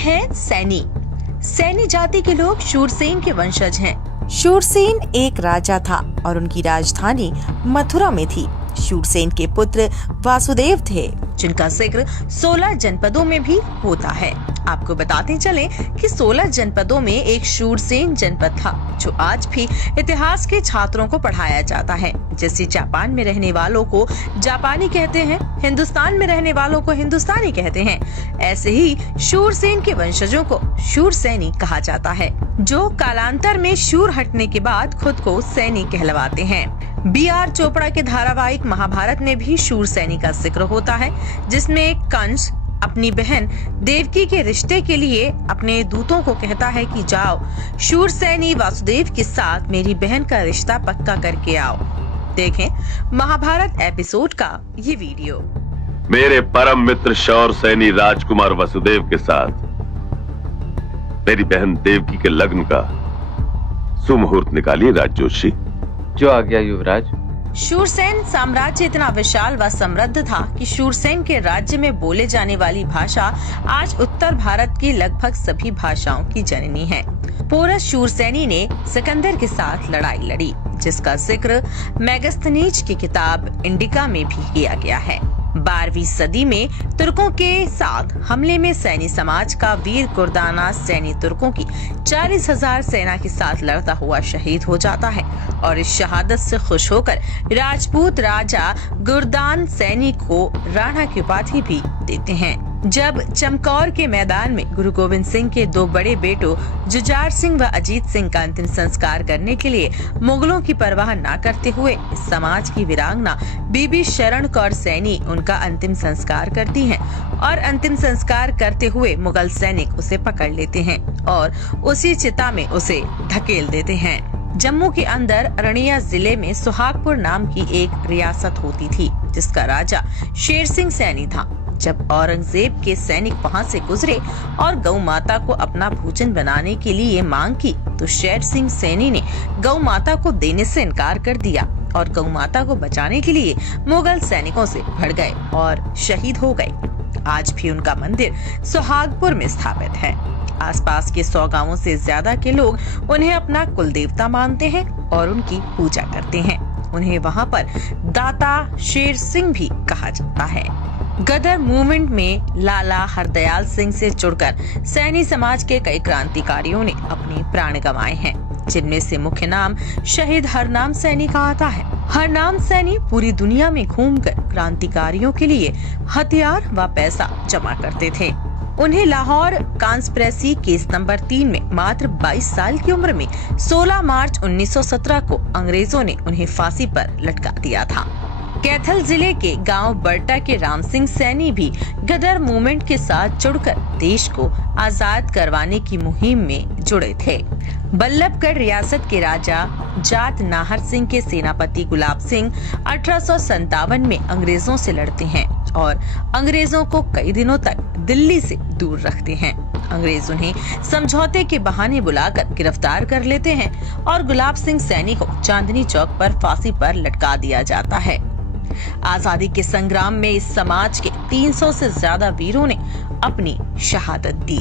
है सैनी। सैनी जाति के लोग शूरसेन के वंशज हैं। शूरसेन एक राजा था और उनकी राजधानी मथुरा में थी। शूरसेन के पुत्र वासुदेव थे, जिनका जिक्र 16 जनपदों में भी होता है। आपको बताते चलें कि 16 जनपदों में एक शूरसेन जनपद था, जो आज भी इतिहास के छात्रों को पढ़ाया जाता है। जैसे जापान में रहने वालों को जापानी कहते हैं, हिंदुस्तान में रहने वालों को हिंदुस्तानी कहते हैं, ऐसे ही शूरसेन के वंशजों को शूरसैनी कहा जाता है, जो कालांतर में शूर हटने के बाद खुद को सैनी कहलवाते हैं। B.R. चोपड़ा के धारावाहिक महाभारत में भी शूरसैनी का जिक्र होता है, जिसमें कंस अपनी बहन देवकी के रिश्ते के लिए अपने दूतों को कहता है कि जाओ शूरसैनी वासुदेव के साथ मेरी बहन का रिश्ता पक्का करके आओ। देखें महाभारत एपिसोड का ये वीडियो। मेरे परम मित्र शूरसैनी राजकुमार वसुदेव के साथ मेरी बहन देवकी के लग्न का सुमुहूर्त निकालिए राजजोशी। जो आ गया युवराज। शूरसेन साम्राज्य इतना विशाल व समृद्ध था कि शूरसेन के राज्य में बोले जाने वाली भाषा आज उत्तर भारत की लगभग सभी भाषाओं की जननी है। पोरस शूरसेनी ने सिकंदर के साथ लड़ाई लड़ी, जिसका जिक्र मेगास्थनीज की किताब इंडिका में भी किया गया है। 12वीं सदी में तुर्कों के साथ हमले में सैनी समाज का वीर गुरदाना सैनी तुर्कों की 40,000 सेना के साथ लड़ता हुआ शहीद हो जाता है और इस शहादत से खुश होकर राजपूत राजा गुरदान सैनी को राणा की उपाधि भी देते हैं। जब चमकौर के मैदान में गुरु गोविंद सिंह के दो बड़े बेटों जुझार सिंह व अजीत सिंह का अंतिम संस्कार करने के लिए मुगलों की परवाह न करते हुए इस समाज की वीरांगना बीबी शरण कौर सैनी उनका अंतिम संस्कार करती हैं और अंतिम संस्कार करते हुए मुगल सैनिक उसे पकड़ लेते हैं और उसी चिता में उसे धकेल देते हैं। जम्मू के अंदर अरनिया जिले में सुहागपुर नाम की एक रियासत होती थी, जिसका राजा शेर सिंह सैनी था। जब औरंगजेब के सैनिक वहां से गुजरे और गौ माता को अपना भोजन बनाने के लिए मांग की, तो शेर सिंह सैनी ने गौ माता को देने से इनकार कर दिया और गौ माता को बचाने के लिए मुगल सैनिकों से भिड़ गए और शहीद हो गए। आज भी उनका मंदिर सुहागपुर में स्थापित है। आसपास के 100 गांवों से ज्यादा के लोग उन्हें अपना कुल देवता मानते हैं और उनकी पूजा करते हैं। उन्हें वहां पर दाता शेर सिंह भी कहा जाता है। गदर मूवमेंट में लाला हरदयाल सिंह से जुड़कर सैनी समाज के कई क्रांतिकारियों ने अपने प्राण गंवाए हैं, जिनमें से मुख्य नाम शहीद हरनाम सैनी का आता है। हरनाम सैनी पूरी दुनिया में घूमकर क्रांतिकारियों के लिए हथियार व पैसा जमा करते थे। उन्हें लाहौर कॉन्स्पिरेसी केस नंबर 3 में मात्र 22 साल की उम्र में 16 मार्च 1917 को अंग्रेजों ने उन्हें फांसी पर लटका दिया था। कैथल जिले के गांव बर्टा के राम सिंह सैनी भी गदर मूवमेंट के साथ जुड़कर देश को आजाद करवाने की मुहिम में जुड़े थे। बल्लभगढ़ रियासत के राजा जाट नाहर सिंह के सेनापति गुलाब सिंह 1857 में अंग्रेजों से लड़ते हैं और अंग्रेजों को कई दिनों तक दिल्ली से दूर रखते हैं। अंग्रेज उन्हें समझौते के बहाने बुलाकर गिरफ्तार कर लेते हैं और गुलाब सिंह सैनी को चांदनी चौक पर फांसी पर लटका दिया जाता है। आजादी के संग्राम में इस समाज के 300 से ज्यादा वीरों ने अपनी शहादत दी।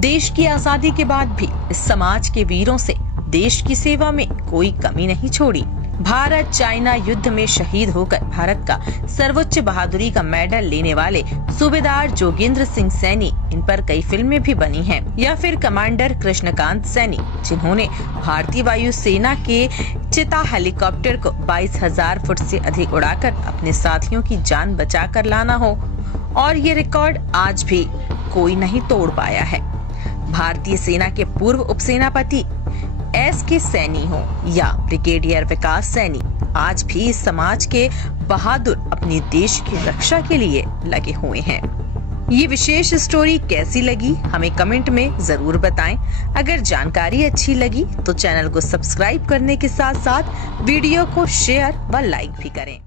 देश की आजादी के बाद भी इस समाज के वीरों से देश की सेवा में कोई कमी नहीं छोड़ी। भारत चाइना युद्ध में शहीद होकर भारत का सर्वोच्च बहादुरी का मेडल लेने वाले सूबेदार जोगेंद्र सिंह सैनी, इन पर कई फिल्में भी बनी हैं, या फिर कमांडर कृष्णकांत सैनी, जिन्होंने भारतीय वायु सेना के चिता हेलीकॉप्टर को 22,000 फुट से अधिक उड़ाकर अपने साथियों की जान बचाकर लाना हो, और ये रिकॉर्ड आज भी कोई नहीं तोड़ पाया है। भारतीय सेना के पूर्व उपसेनापति S.K. सैनी हो या ब्रिगेडियर विकास सैनी, आज भी समाज के बहादुर अपने देश की रक्षा के लिए लगे हुए हैं। ये विशेष स्टोरी कैसी लगी हमें कमेंट में जरूर बताएं। अगर जानकारी अच्छी लगी तो चैनल को सब्सक्राइब करने के साथ साथ वीडियो को शेयर व लाइक भी करें।